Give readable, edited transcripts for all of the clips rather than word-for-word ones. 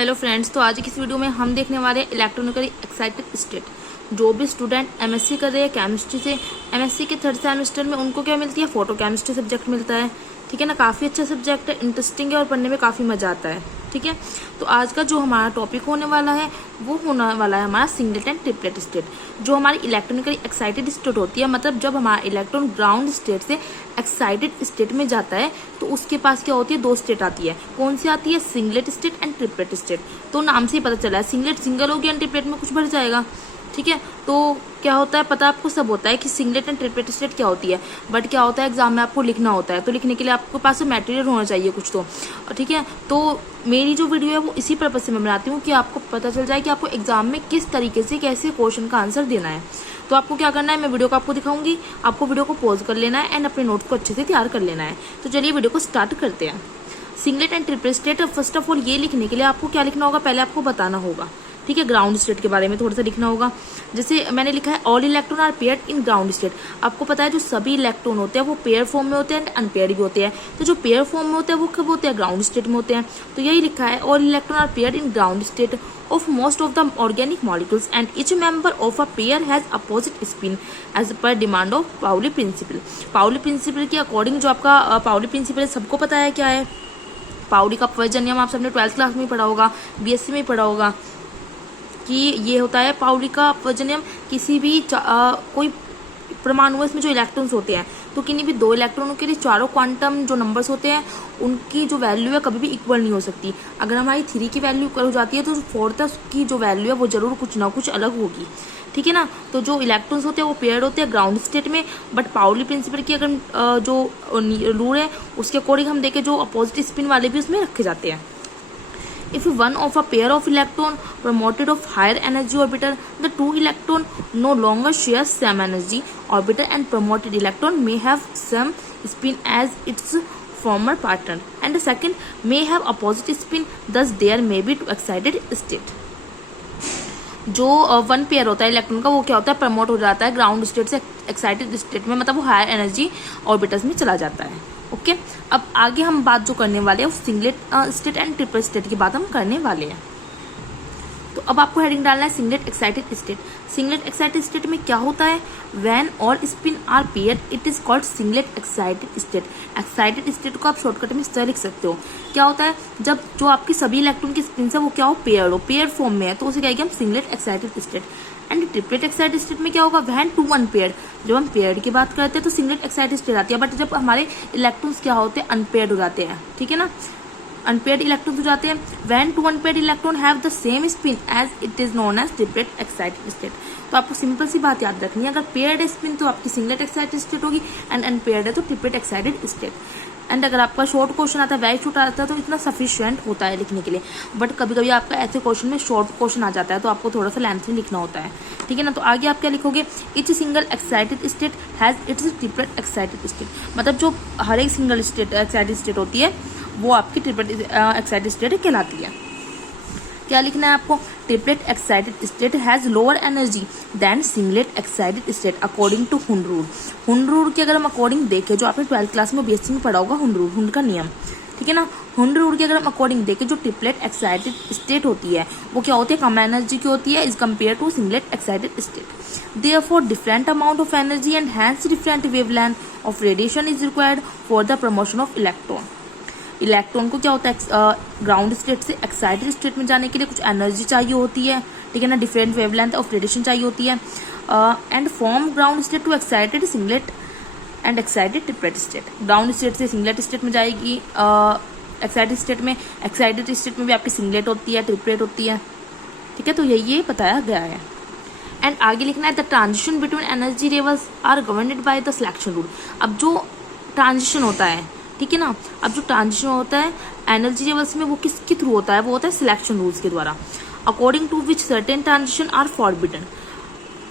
Hello friends, तो आज की इस वीडियो में हम देखने वाले हैं इलेक्ट्रॉनिकली एक्साइटेड स्टेट। जो भी स्टूडेंट एमएससी कर रहे हैं केमिस्ट्री से, एमएससी के थर्ड सेमेस्टर में उनको क्या मिलती है, फोटो केमिस्ट्री सब्जेक्ट मिलता है। ठीक है ना, काफ़ी अच्छा सब्जेक्ट है, इंटरेस्टिंग है और पढ़ने में काफ़ी मजा आता है। ठीक है, तो आज का जो हमारा टॉपिक होने वाला है वो होने वाला है हमारा सिंगलेट एंड ट्रिपलेट स्टेट। जो हमारी इलेक्ट्रॉनिकली एक्साइटेड स्टेट होती है, मतलब जब हमारा इलेक्ट्रॉन ग्राउंड स्टेट से एक्साइटेड स्टेट में जाता है तो उसके पास क्या होती है, दो स्टेट आती है। कौन सी आती है? Singlet state and triplet state. तो नाम से ही पता चला है, सिंगलेट सिंगल हो गया, ट्रिपलेट में कुछ बढ़ जाएगा। ठीक है, तो क्या होता है, पता आपको सब होता है कि सिंगलेट एंड ट्रिपलेट स्टेट क्या होती है, बट क्या होता है एग्जाम में आपको लिखना होता है, तो लिखने के लिए आपके पास मटेरियल होना चाहिए कुछ तो। ठीक है, तो मेरी जो वीडियो है वो इसी पर्पज से मैं बनाती हूँ कि आपको पता चल जाए कि आपको एग्जाम में किस तरीके से कैसे क्वेश्चन का आंसर देना है। तो आपको क्या करना है, मैं वीडियो को आपको दिखाऊंगी, आपको वीडियो को पॉज कर लेना है एंड अपने नोट्स को अच्छे से तैयार कर लेना है। तो चलिए वीडियो को स्टार्ट करते हैं। Singlet and triplet state, first of all ये लिखने के लिए आपको क्या लिखना होगा, पहले आपको बताना होगा। ठीक है, ग्राउंड स्टेट के बारे में थोड़ा सा लिखना होगा। जैसे मैंने लिखा है all electron are paired in ground state. आपको पता है जो सभी इलेक्ट्रॉन होते हैं वो पेयर फॉर्म में होते हैं एंड अनपेयर्ड भी होते हैं। तो जो पेयर फॉर्म में होते हैं वो कब होते हैं, ग्राउंड स्टेट में होते हैं। तो यही लिखा है all electron are paired in ground state of most of the organic molecules and each member of a pair has opposite spin as per demand of Pauli principle। Pauli principle के according, जो आपका Pauli principal सबको पता है क्या है, Pauli का अपवर्जन नियम आप सबने 12th क्लास में पढ़ा होगा, बीएससी में पढ़ा होगा कि ये होता है पाउली का अपवर्जन नियम। किसी भी कोई परमाणु इसमें जो इलेक्ट्रॉन्स होते हैं, तो किन्हीं भी दो इलेक्ट्रॉनों के लिए चारों क्वांटम जो नंबर्स होते हैं उनकी जो वैल्यू है कभी भी इक्वल नहीं हो सकती। अगर हमारी 3 की वैल्यू इक्वल हो जाती है तो 4th की जो वैल्यू है वो जरूर कुछ ना कुछ अलग होगी। ठीक है ना, तो जो इलेक्ट्रॉन्स होते हैं वो पेयर्ड होते हैं ग्राउंड स्टेट में, बट पाउली प्रिंसिपल की अगर जो रूल है उसके अकॉर्डिंग हम देखें जो अपोजिट स्पिन वाले भी उसमें रखे जाते हैं। If one of a pair of electron promoted of higher energy orbital, the two electron no longer share same energy orbital and promoted electron may have same spin as its former partner, and the second may have opposite spin. Thus, there may be two excited state. जो one pair होता है electron का वो क्या होता है, promote हो जाता है ग्राउंड स्टेट से एक्साइटेड स्टेट में, मतलब वो हायर एनर्जी ऑर्बिटल्स में चला जाता है। ओके, अब आगे हम बात जो करने वाले हैं singlet state and triple state की बात हम करने वाले हैं। तो अब आपको हेडिंग डालना है singlet excited state. Singlet excited state में क्या होता है, when all spin are paired it is called singlet excited state. Excited state को आप शॉर्टकट में इस तरह लिख सकते हो। क्या होता है, जब जो आपकी सभी इलेक्ट्रॉन की स्पिन है वो क्या हो, पेयर्ड हो, पेयर फॉर्म में है, तो उसे कहेंगे हम singlet excited state. And triplet excited state में क्या होगा, व्हेन टू अनपेयर्ड। जब हम पेयर्ड की बात करते हैं तो सिंगलेट एक्साइटेड स्टेट आती है, बट जब हमारे इलेक्ट्रॉन्स क्या होते हैं, अनपेयर्ड हो जाते हैं। ठीक है ना, अनपेयर्ड इलेक्ट्रॉन हो जाते हैं। When two unpaired electron have the same spin as it is known as triplet excited state. तो आपको सिंपल सी बात याद रखनी है, अगर पेयर्ड है स्पिन तो आपकी सिंगलेट एक्साइटेड स्टेट होगी, एंड अनपेयर्ड है तो ट्रिपलेट एक्साइटेड स्टेट। एंड अगर आपका शॉर्ट क्वेश्चन आता है, वेरी शॉर्ट आता है, तो इतना सफिशिएंट होता है लिखने के लिए। बट कभी कभी आपका ऐसे क्वेश्चन में शॉर्ट क्वेश्चन आ जाता है तो आपको थोड़ा सा लेंथ में लिखना होता है। ठीक है ना, तो आगे आप क्या लिखोगे, etch single excited state has its triplet excited state. मतलब जो हर एक सिंगल स्टेट एक्साइटेड स्टेट होती है वो आपकी ट्रिपलेट एक्साइटेड स्टेट कहलाती है। क्या लिखना है आपको, triplet excited state has lower energy than singlet excited state according to Hund rule. Hund rule के अगर हम अकॉर्डिंग देखें, जो आपने 12th क्लास में बीएससी में पढ़ा होगा, हुंड रूल, हुंड का नियम। ठीक है ना, हुंड रूल के अगर हम अकॉर्डिंग देखें, जो ट्रिपलेट एक्साइटेड स्टेट होती है वो क्या होती है, कम एनर्जी की होती है is compare to singlet excited state. Therefore different amount of energy and hence different wavelength of radiation is required for the promotion of electron. Electron को क्या होता है, ग्राउंड स्टेट से एक्साइटेड स्टेट में जाने के लिए कुछ एनर्जी चाहिए होती है। ठीक है ना, डिफरेंट वेवलेंथ ऑफ रेडिएशन चाहिए होती है, and form ground state to excited singlet and excited triplet state. Ground state से सिंगलेट स्टेट में जाएगी एक्साइटेड स्टेट में, एक्साइटेड स्टेट में भी आपकी सिंगलेट होती है, ट्रिपलेट होती है। ठीक है, तो ये बताया गया है। एंड आगे लिखना है the transition between energy levels are governed by the selection rule. अब जो ट्रांजिशन होता है, ठीक है ना, अब जो ट्रांजिशन होता है एनर्जी लेवल्स में वो किसके थ्रू होता है, वो होता है सिलेक्शन रूल्स के द्वारा, according to which certain transition are forbidden.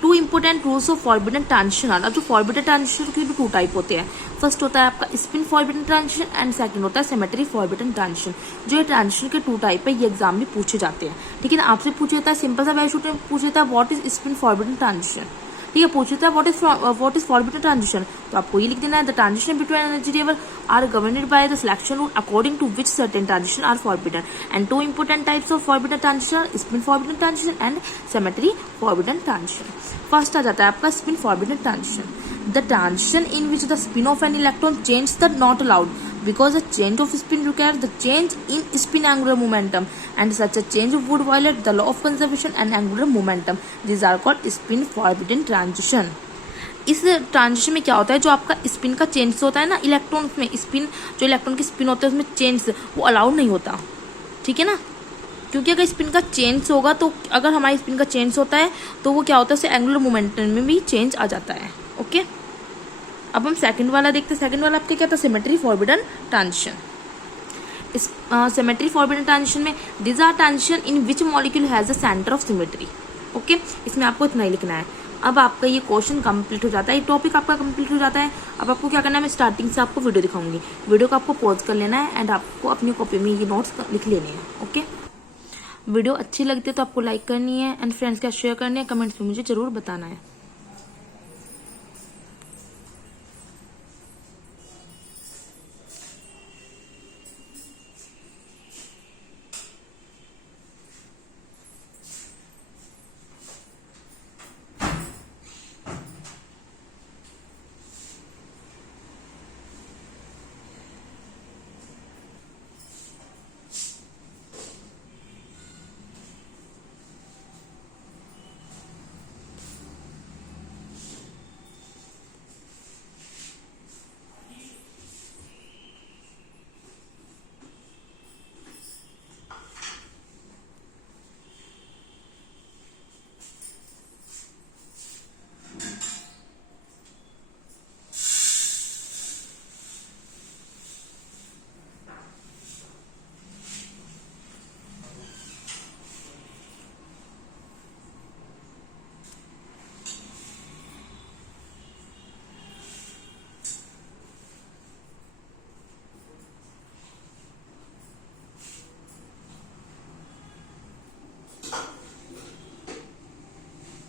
Two important rules of forbidden transition are. अब जो फॉरबिडन ट्रांजिशन के भी 2 टाइप होते हैं। फर्स्ट होता है आपका spin forbidden transition and second होता है सिमेट्री फॉरबिडन ट्रांजिशन। जो ये ट्रांजिशन के 2 टाइप है, ये एग्जाम में पूछे जाते हैं। ठीक है ना, आपसे पूछा जाता है सिंपल सा वेरी शॉर्ट में पूछा जाता है what is spin forbidden transition. ठीक है, पूछता है व्हाट इज फॉरबिडन ट्रांजिशन, तो आपको ये लिख देना है the transition between energy level are governed by the selection rule according to which certain transitions are forbidden. And two important types of forbidden transition are spin forbidden transition and symmetry forbidden transition. First आ जाता है आपका spin forbidden transition. The transition in which the spin of an electron changes the not allowed because the change of spin requires the change in spin angular momentum, and such a change would violate the law of conservation and angular momentum. These are called spin forbidden transition. इस transition में क्या होता है, जो आपका spin का change होता है ना इलेक्ट्रॉन में, स्पिन जो इलेक्ट्रॉन की स्पिन होता है उसमें चेंज वो अलाउड नहीं होता, ठीक है ना, क्योंकि अगर स्पिन का चेंज होगा तो अगर हमारी स्पिन का चेंज होता है तो वो क्या होता है, उससे एंगुलर मोमेंटम में भी चेंज आ जाता है. ओके, अब हम सेकंड वाला देखते हैं. सेकंड वाला आपके क्या था, सिमेट्री फॉरबिडन ट्रांजिशन. इस सिमेट्री फॉरबिडन ट्रांजिशन में this are transition in which molecule has a centre of symmetry. Okay, इसमें आपको इतना ही लिखना है. अब आपका ये क्वेश्चन कंप्लीट हो जाता है, ये टॉपिक आपका कंप्लीट हो जाता है. अब आपको क्या करना है, मैं स्टार्टिंग से आपको वीडियो दिखाऊंगी. वीडियो को आपको पॉज कर लेना है एंड आपको अपनी कॉपी में ये नोट्स लिख लेने हैं. ओके, वीडियो अच्छी लगती है तो आपको लाइक करनी है एंड फ्रेंड्स के साथ शेयर करनी है. कमेंट्स में मुझे जरूर बताना है.